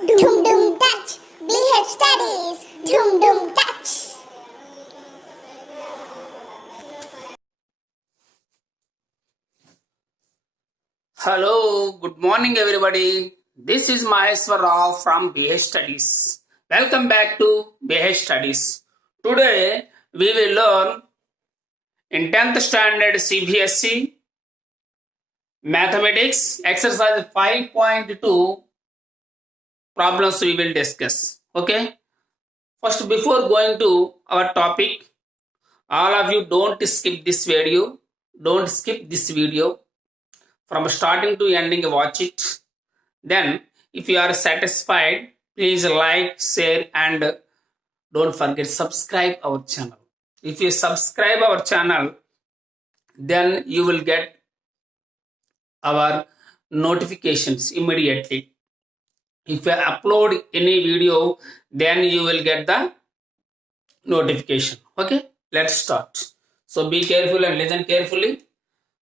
Dum dum touch, BH studies. Dum dum touch. Hello, good morning everybody. This is Maheshwar Rao from BH Studies. Welcome back to BH Studies. Today we will learn in 10th standard CBSE Mathematics exercise 5.2 problems we will discuss. Okay. First, before going to our topic, all of you don't skip this video. Don't skip this video from starting to ending. Watch it. Then, if you are satisfied, please like, share, and don't forget subscribe our channel. If you subscribe our channel, then you will get our notifications immediately. If you upload any video, then you will get the notification. Okay, let's start. So be careful and listen carefully.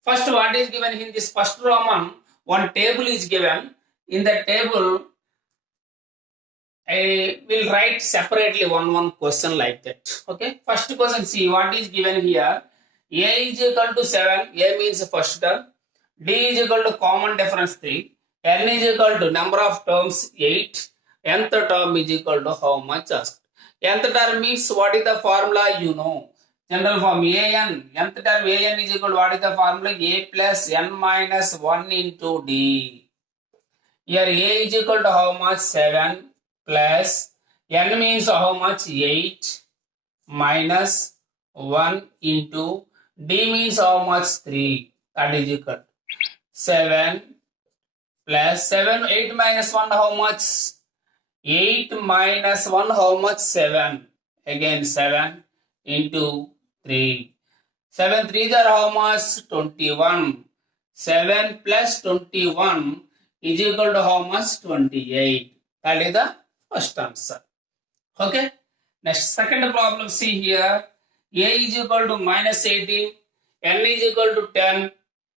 First, what is given in this first Roman? One table is given. In the table, I will write separately one question like that. Okay. First question, see what is given here. A is equal to 7. A means first term. D is equal to common difference 3. N is equal to number of terms 8. Nth term is equal to how much asked. Nth term means what is the formula you know. General form AN. Nth term AN is equal to what is the formula? A plus N minus 1 into D. Here A is equal to how much? 7 plus N means how much? 8 minus 1 into D means how much? 3. That is equal 7 plus 7. 8 minus 1 how much? 8 minus 1 how much? 7. Again 7 into 3. 7 3s are how much? 21. 7 plus 21 is equal to how much? 28. That is the first answer. Okay. Next, second problem, see here. A is equal to minus 18. N is equal to 10.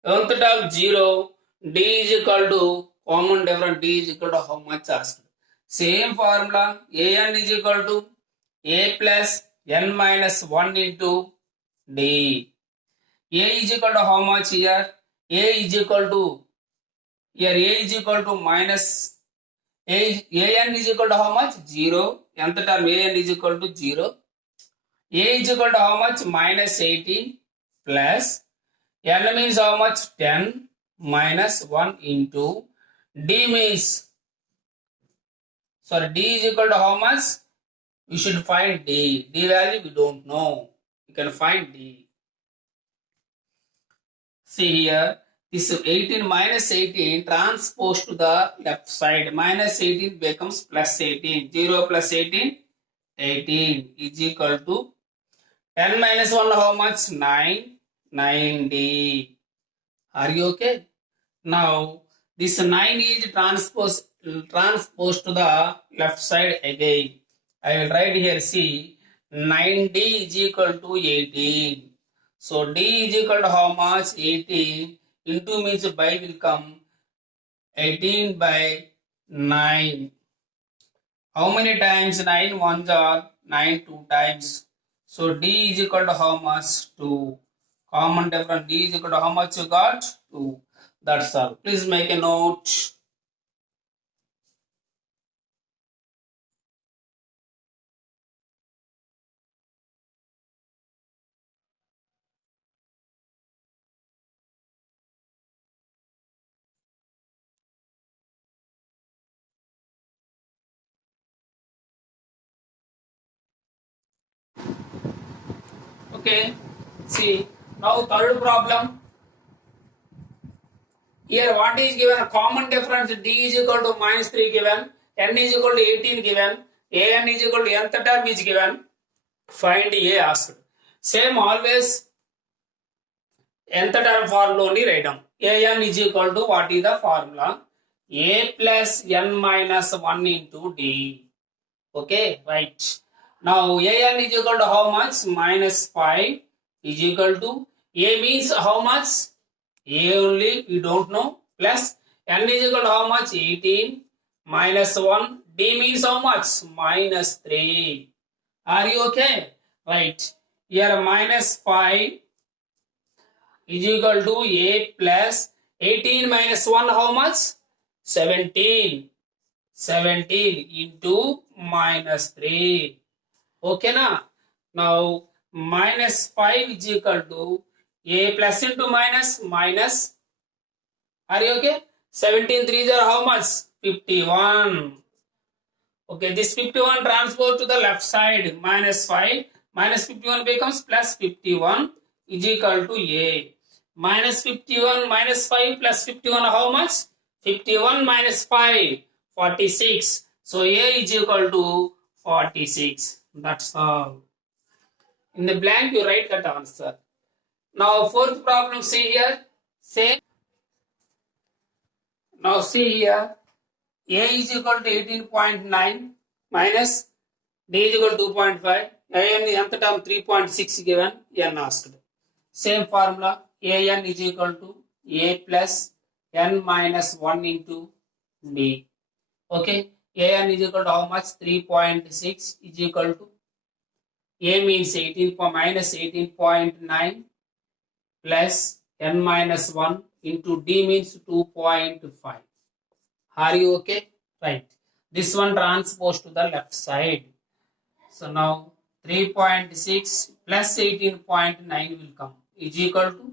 Nth term 0. D is equal to common difference. D is equal to how much asked. Same formula. An is equal to A plus N minus 1 into D. A is equal to how much here? A is equal to here A is equal to minus An is equal to how much? 0. Nth term An is equal to 0. A is equal to how much? Minus 18 plus N means how much? 10 minus 1 into D means D is equal to how much? We should find D. D value we don't know. We can find D. See here, this 18 minus 18 transposed to the left side. Minus 18 becomes plus 18. 0 plus 18, 18 is equal to 10 minus 1 how much? 9. 9D. Are you okay? Now, this 9 is transposed to the left side again. I will write here, see, 9D is equal to 18. So D is equal to how much? 18. Into means by will come 18 by 9. How many times? 9 ones are 9 2 times. So D is equal to how much? 2. Common difference. D is equal to how much you got? 2. That's all. Please make a note. Okay. See, now third problem. Here what is given? A common difference. D is equal to minus 3 given. N is equal to 18 given. An is equal to nth term is given. Find A asked. Same always nth term formula only write down. An is equal to what is the formula? A plus N minus 1 into D. Okay, right. Now An is equal to how much? Minus 5 is equal to A means how much? A only we don't know, plus N is equal to how much? 18 minus 1. D means how much? Minus 3. Are you okay? Right. Here minus 5 is equal to A plus 18 minus 1 how much? 17. 17 into minus 3. Okay na? Now minus 5 is equal to A plus into minus minus. Are you okay? 17 threes are how much? 51. Okay, this 51 transpose to the left side. Minus 5 minus 51 becomes plus 51 is equal to A. Minus 51 minus 5 plus 51 how much? 51 minus 5, 46. So A is equal to 46. That's all. In the blank you write that answer. Now fourth problem, see here. Same. Now see here. A is equal to 18.9 minus D is equal to 2.5. An nth term 3.6 given, n asked. Same formula. An is equal to A plus n minus 1 into D. Okay. An is equal to how much? 3.6 is equal to A means 18 minus 18.9 plus n minus 1 into D means 2.5. Are you okay? Right. This one transpose to the left side. So now 3.6 plus 18.9 will come is equal to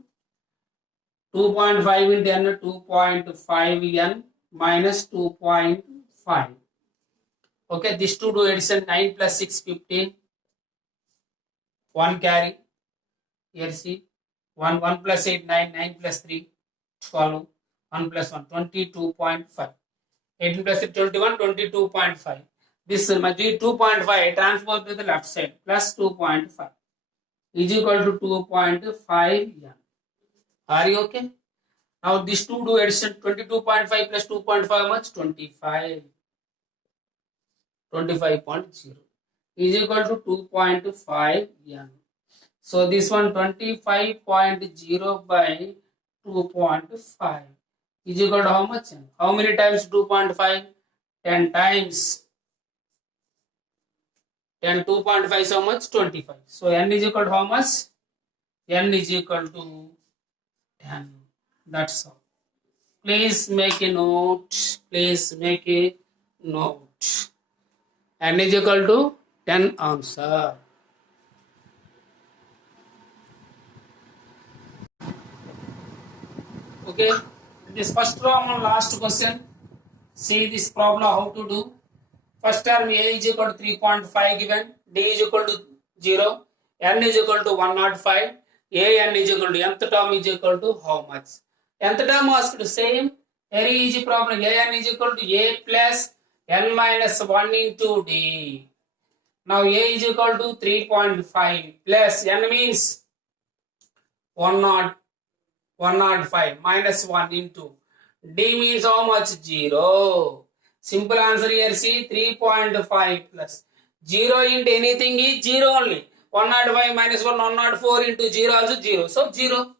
2.5 into n, 2.5 n minus 2.5. Okay, this two do addition, 9 plus 6, 15. 1 carry. Here see. 1 plus 8, 9, 9 plus 3, 12. 1 plus 1, 22.5. 18 plus 6, 21, 22.5. This must be 2.5 transpose to the left side plus 2.5 is equal to 2.5 n. Are you okay? Now this two do addition, 22.5 plus 2.5 much? 25. 25.0 is equal to 2.5 n. So this one 25.0 by 2.5 is equal to how much? How many times 2.5? 10 times. 10 2.5 is how much? 25. So n is equal to how much? N is equal to 10. That's all. Please make a note. Please make a note. N is equal to 10 answer. Okay. This first row and last question. See this problem how to do. First term A is equal to 3.5 given, D is equal to 0, N is equal to 105, An is equal to nth term is equal to how much? Nth term asked the same, very easy problem. An is equal to A plus n minus 1 into D. Now A is equal to 3.5 plus n means 105 minus 1 into D means how much? 0. Simple answer here, see 3.5 plus 0 into anything is 0 only. 105 minus 1, 104 into 0 also 0. So 0.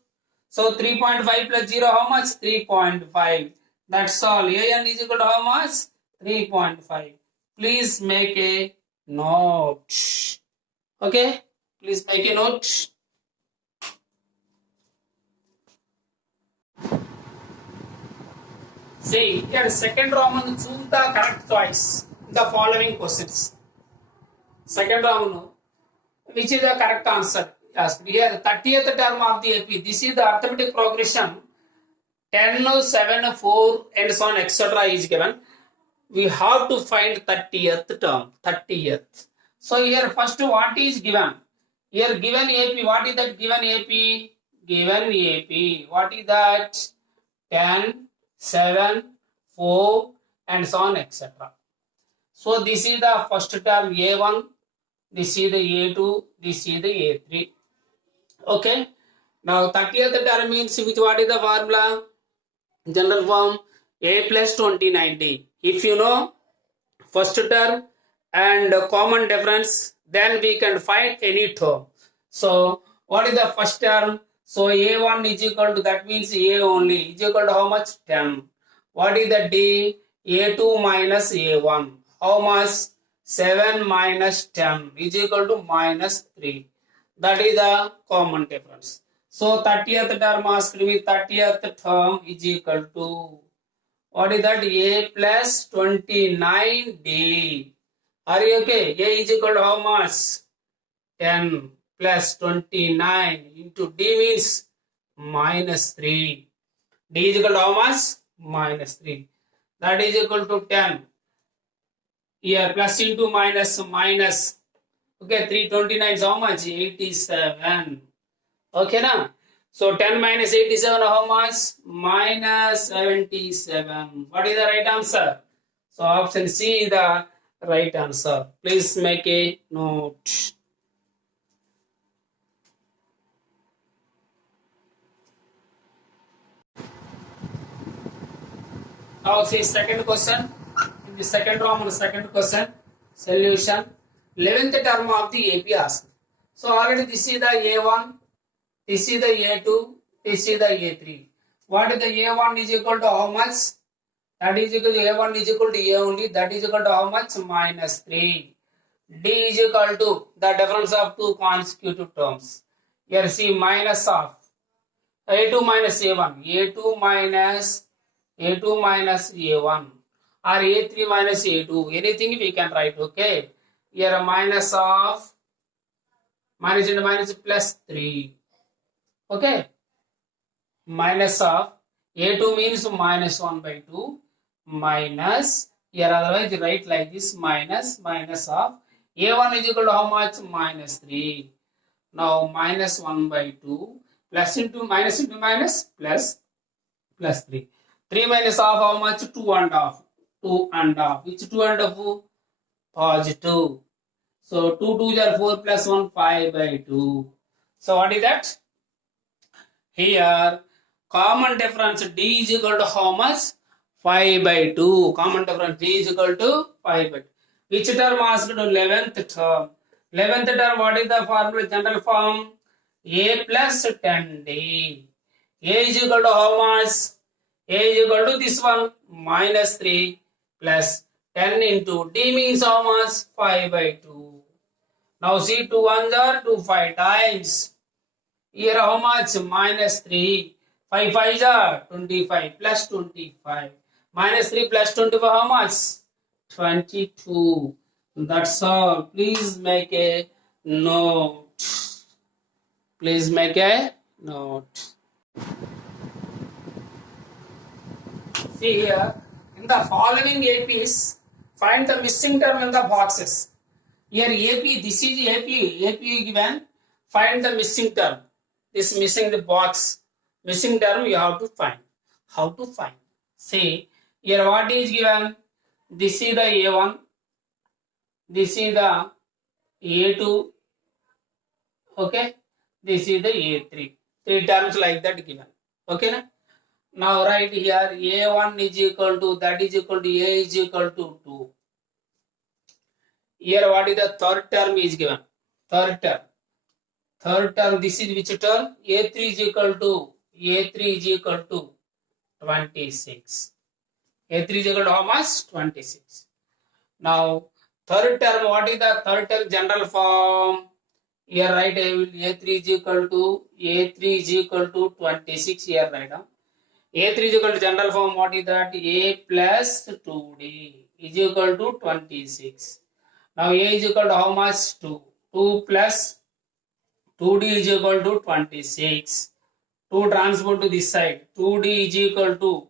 So 3.5 plus 0 how much? 3.5. That's all. An is equal to how much? 3.5. Please make a note. Okay? Please make a note. See, here second Roman choose the correct choice in the following questions. Second Roman, which is the correct answer? Yes, here the 30th term of the AP. This is the arithmetic progression. 10, 7, 4, and so on, etc. is given. We have to find 30th term. 30th. So here first what is given? Here given AP. What is that given AP? Given AP. What is that? 10. 7, 4, and so on, etc. So this is the first term A1, this is the A2, this is the A3. Okay. Now 30th term means which, what is the formula? General form A plus 2090. If you know first term and common difference, then we can find any term. So what is the first term? So A1 is equal to, that means A only is equal to how much? 10. What is the D? A2 minus A1. How much? 7 minus 10 is equal to minus 3. That is the common difference. So 30th term asked me 30th term is equal to, what is that? A plus 29D. Are you okay? A is equal to how much? 10 plus 29 into D means minus 3. D is equal to how much? Minus 3. That is equal to 10. Here plus into minus minus. Okay, 329 is how much? 87. Okay, na? So 10 minus 87 how much? Minus 77. What is the right answer? So option C is the right answer. Please make a note. Now see second question. In the second row, on second question, solution. 11th term of the AP asked. So already this is the A1, this is the A2, this is the A3. What is the A1 is equal to how much? That is equal to A1 is equal to A only. That is equal to how much? Minus 3. D is equal to the difference of two consecutive terms. Here see minus of A2 minus A1. A2 minus A1 or A3 minus A2. Anything we can write, okay? Here a minus of minus into minus plus 3. Okay? Minus of A2 means minus 1 by 2 minus, here otherwise you write like this, minus of A1 is equal to how much? Minus 3. Now minus 1 by 2 plus into minus plus 3. 3 minus half how much? 2 and half. 2 and half. Which 2 and half? Positive. So 2 2 are 4 plus 1 5 by 2. So what is that? Here common difference D is equal to how much? 5 by 2. Common difference D is equal to 5 by 2. Which term asked? 11th term. 11th term, what is the formula? General form? A plus 10D. A is equal to how much? A is equal to this one, minus 3 plus 10 into D means how much? 5 by 2. Now see 2 ones are 2 5 times. Here how much? Minus 3. 5 5s are 25 plus 25. Minus 3 plus 25 how much? 22. That's all. Please make a note. Please make a note. See here, in the following APs, find the missing term in the boxes. Here AP, this is AP given, find the missing term. This missing the box, missing term you have to find. How to find? See, here what is given? This is the A1, this is the A2, okay, this is the A3. 3 terms like that given, okay na? Now write here A1 is equal to, that is equal to A is equal to 2. Here what is the third term is given? Third term, this is which term? A3 is equal to 26. A3 is equal to how much? 26. Now third term, what is the third term general form? Here write A3 is equal to 26. Here write down. A3 is equal to general form, what is that? A plus 2D is equal to 26. Now A is equal to how much? 2. 2 plus 2D is equal to 26. 2 transport to this side. 2D is equal to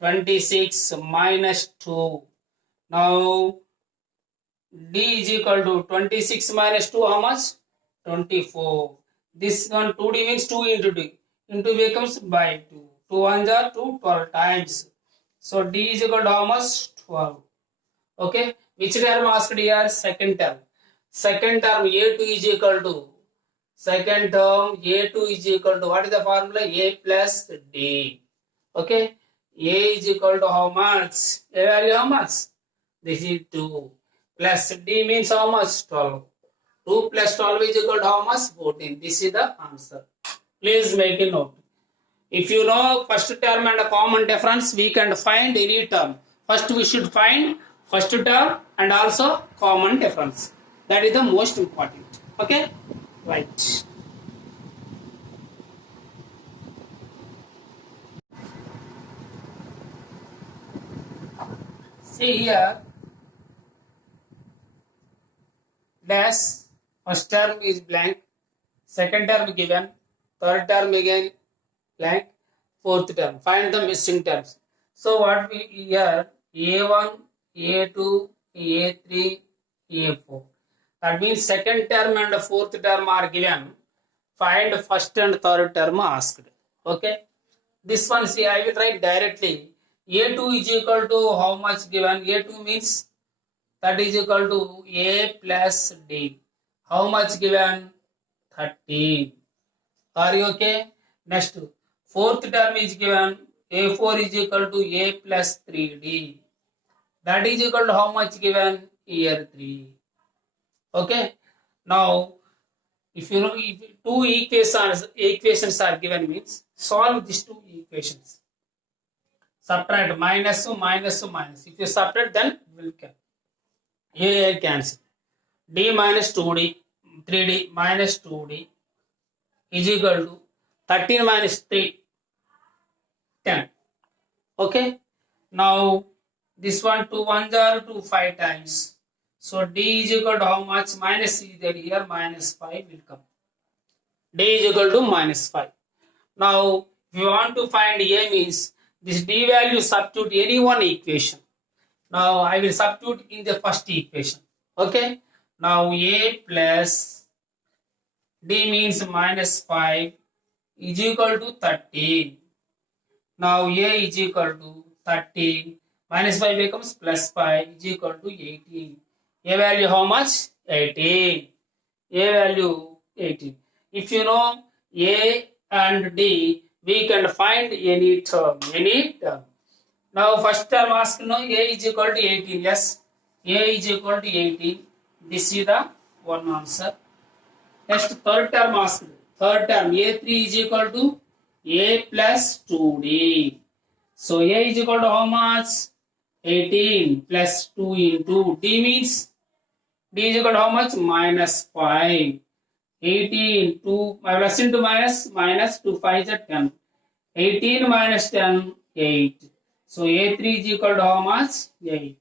26 minus 2. Now D is equal to 26 minus 2 how much? 24. This one 2D means 2 into D. Into becomes by 2. 2 ones are 2, 12 times. So D is equal to how much? 12. Okay. Which term asked here? Second term. Second term A2 is equal to. Second term A2 is equal to. What is the formula? A plus D. Okay. A is equal to how much? A value how much? This is 2. Plus D means how much? 12. 2 plus 12 is equal to how much? 14. This is the answer. Please make a note. If you know first term and a common difference, we can find any term. First we should find first term and also common difference. That is the most important. Okay, right. See here, dash, first term is blank, second term given, third term again blank, fourth term. Find the missing terms. So what we here, A1, A2, A3, A4. That means second term and fourth term are given. Find first and third term asked. Okay. This one, see, I will write directly. A2 is equal to how much given? A2 means that is equal to A plus D. How much given? 13. Are you okay? Next, fourth term is given. A4 is equal to A plus 3D. That is equal to how much given? Year 3. Okay. Now, if you know if two equations are given means solve these two equations. Subtract minus to minus to minus. If you subtract, then will cancel. A cancel. D minus 2D, 3D minus 2D is equal to 13 minus 3, 10. Okay. Now this one 2 1s are 2 5 times. So D is equal to how much? Minus is there here, minus 5 will come. D is equal to minus 5. Now if you want to find A means this D value substitute any one equation. Now I will substitute in the first equation. Okay. Now A plus D means minus 5 is equal to 13. Now A is equal to 13. Minus 5 becomes plus 5 is equal to 18. A value how much? 18. A value 18. If you know A and D, we can find any term. Now first term asked, no, A is equal to 18. Yes, A is equal to 18. This is the one answer. Next, third term asked. Third term, A3 is equal to A plus 2D. So A is equal to how much? 18 plus 2 into D means D is equal to how much? Minus 5. 18, 2, plus into minus, minus 2, 5 is 10. 18 minus 10, 8. So A3 is equal to how much? 8.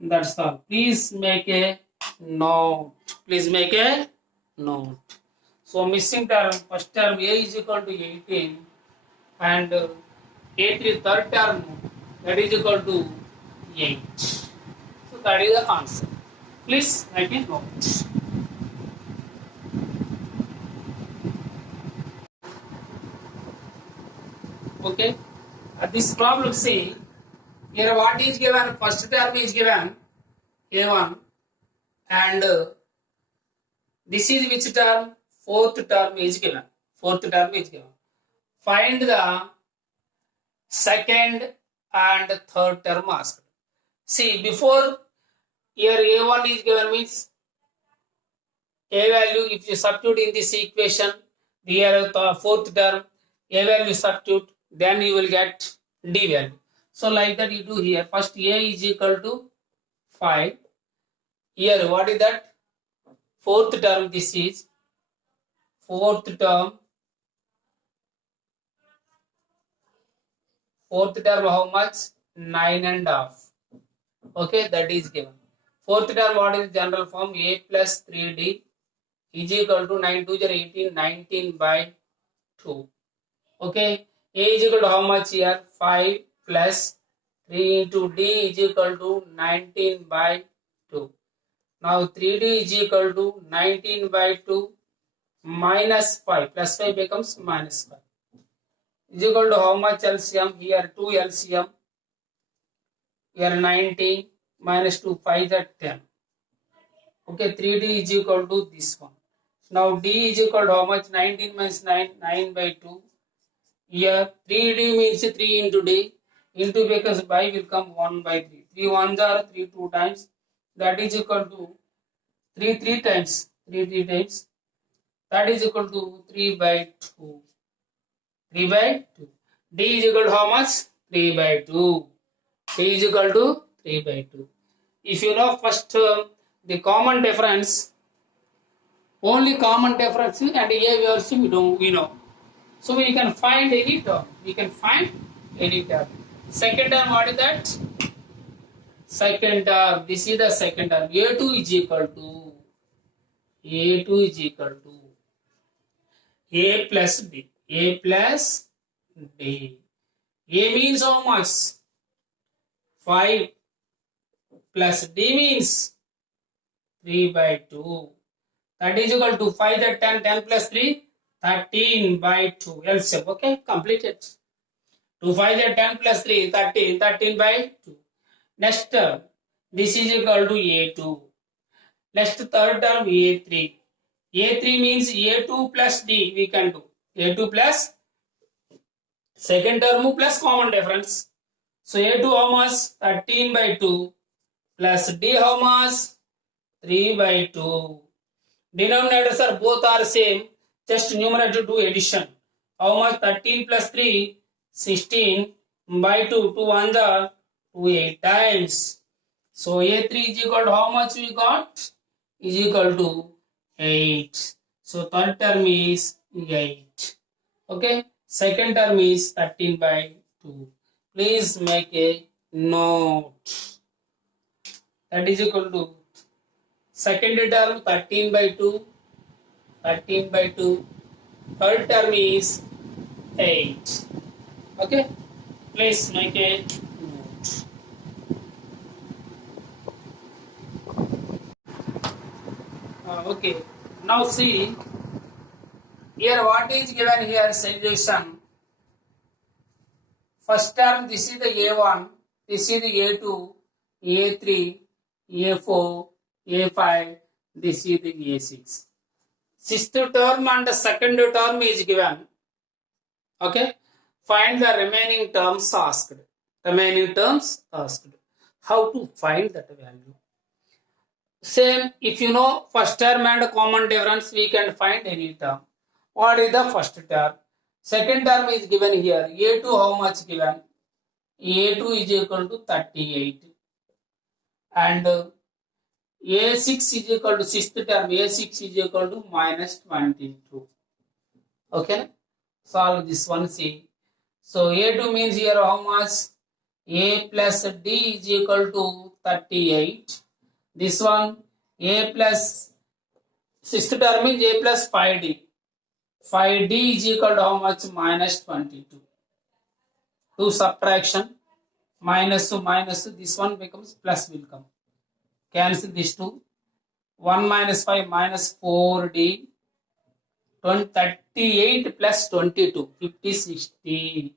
That's all. Please make a note. Please make a note. So missing term, first term A is equal to 18 and A3 third term that is equal to 8. So that is the answer. Please make a note. Okay. This problem, see, here what is given? First term is given A1 and this is which term? Fourth term is given. Fourth term is given. Find the second and third term asked. See, before here A1 is given means A value, if you substitute in this equation, here fourth term, A value substitute, then you will get D value. So like that you do here. First A is equal to 5. Here what is that? Fourth term, this is fourth term. Fourth term how much? 9.5. Okay, that is given. Fourth term, what is general form? A plus 3D is equal to 9 2 18, 19 by 2. Okay, A is equal to how much here? 5 plus 3 into D is equal to 19 by 2. Now 3D is equal to 19 by 2 minus 5. Plus 5 becomes minus 5. Is equal to how much LCM? Here 2 LCM. Here 19 minus 2, 5 is 10. Okay, 3D is equal to this one. Now D is equal to how much? 19 minus 9, 9 by 2. Here 3D means 3 into D. Into becomes by will come 1 by 3. 3 ones are 3 2 times. That is equal to 3 3 times. 3 3 times. That is equal to 3 by 2. 3 by 2. D is equal to how much? 3 by 2. D is equal to 3 by 2. If you know first the common difference, only common difference and A we also we know. So we can find any term. We can find any term. Second term, what is that? Second term. This is the second term. A2 is equal to A2 is equal to A plus D. A plus D. A means how much? 5 plus D means 3 by 2. That is equal to 5 that 10, 10 plus 3, 13 by 2. LCM. Okay, complete it. 2 5 that 10 plus 3, 13, 13 by 2. Next term, this is equal to A2. Next third term, A3. A3 means A2 plus D we can do. A2 plus second term plus common difference. So A2 how much? 13 by 2 plus D how much? 3 by 2. Denominators are both are same. Just numerator do addition. How much? 13 plus 3, 16 by 2. 2 on the 2 8 times. So A3 is equal to how much we got? Is equal to 8. So third term is 8. Okay. Second term is 13 by 2. Please make a note. That is equal to second term 13 by 2. 13 by 2. Third term is 8. Okay. Please make a note. Okay. Now see here what is given here solution. First term this is the A1, this is the A2, A3, A4, A5, this is the A6. Sixth term and the second term is given. Okay. Find the remaining terms asked. Remaining terms asked. How to find that value? Same, if you know first term and common difference, we can find any term. What is the first term? Second term is given here. A2 how much given? A2 is equal to 38. And A6 is equal to sixth term. A6 is equal to minus 22. Okay. Solve this one, see. So A2 means here how much? A plus D is equal to 38. This one A plus sixth term means A plus 5D. 5D is equal to how much? Minus 22. Do subtraction. Minus to minus, this one becomes plus will come. Cancel this two. 1 minus 5 minus 4D. 38 plus 22. 50, 60.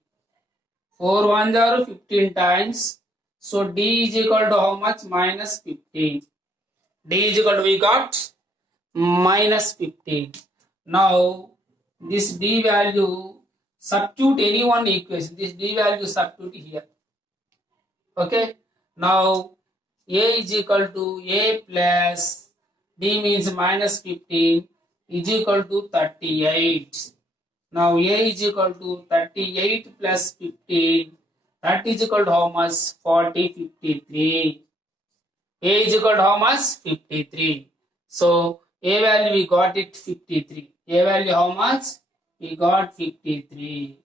4 1s are 15 times. So D is equal to how much? Minus 15. D is equal to, we got minus 15. Now this D value, substitute any one equation. This D value substitute here. Okay. Now A is equal to A plus D means minus 15 is equal to 38. Now A is equal to 38 plus 15. That is equal to how much? 40, 53. A is equal to how much? 53. So A value we got it 53. A value how much? We got 53.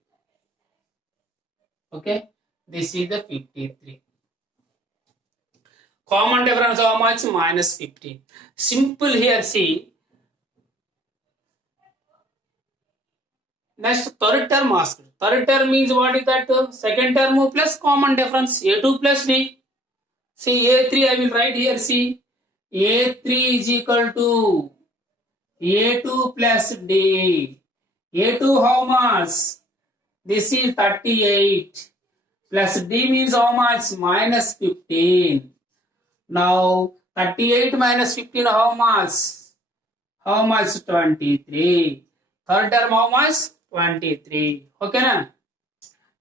Okay. This is the 53. Common difference how much? Minus 15. Simple here, see. Next, third term asked. Third term means what is that? Second term plus common difference. A2 plus D. See, A3 I will write here, see. A3 is equal to A2 plus D. A2 how much? This is 38. Plus D means how much? Minus 15. Now, 38 minus 15 how much? How much? 23. Third term how much? 23. Okay, na?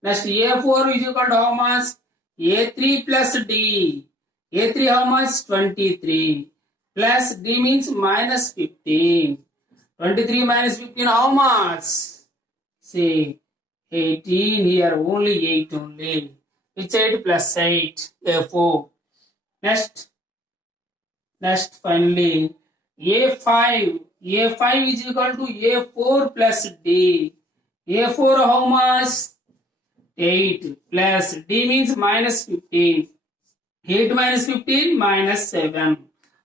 Next, A4 is equal to how much? A3 plus D. A3 how much? 23. Plus D means minus 15. 23 minus 15 how much? See, 18 here, only 8 only. Which 8 plus 8? A4. Next finally A5. A5 is equal to A4 plus D. A4 how much? 8 plus D means minus 15. 8 minus 15 minus 7.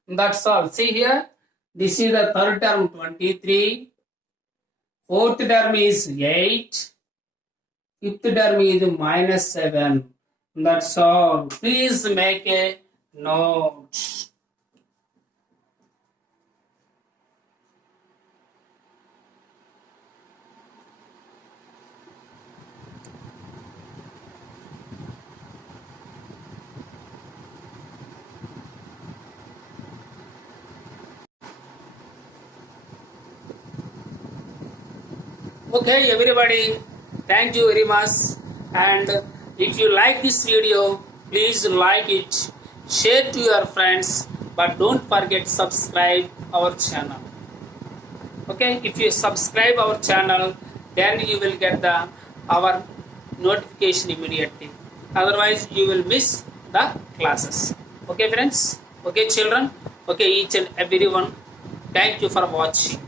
That's all. See here. This is the third term 23. Fourth term is 8. Fifth term is minus 7. That's all. Please make a note. Okay, everybody, thank you very much. And if you like this video, please like it, share to your friends, but don't forget subscribe our channel. Okay, if you subscribe our channel, then you will get our notification immediately. Otherwise, you will miss the classes. Okay, friends. Okay, children. Okay, each and everyone. Thank you for watching.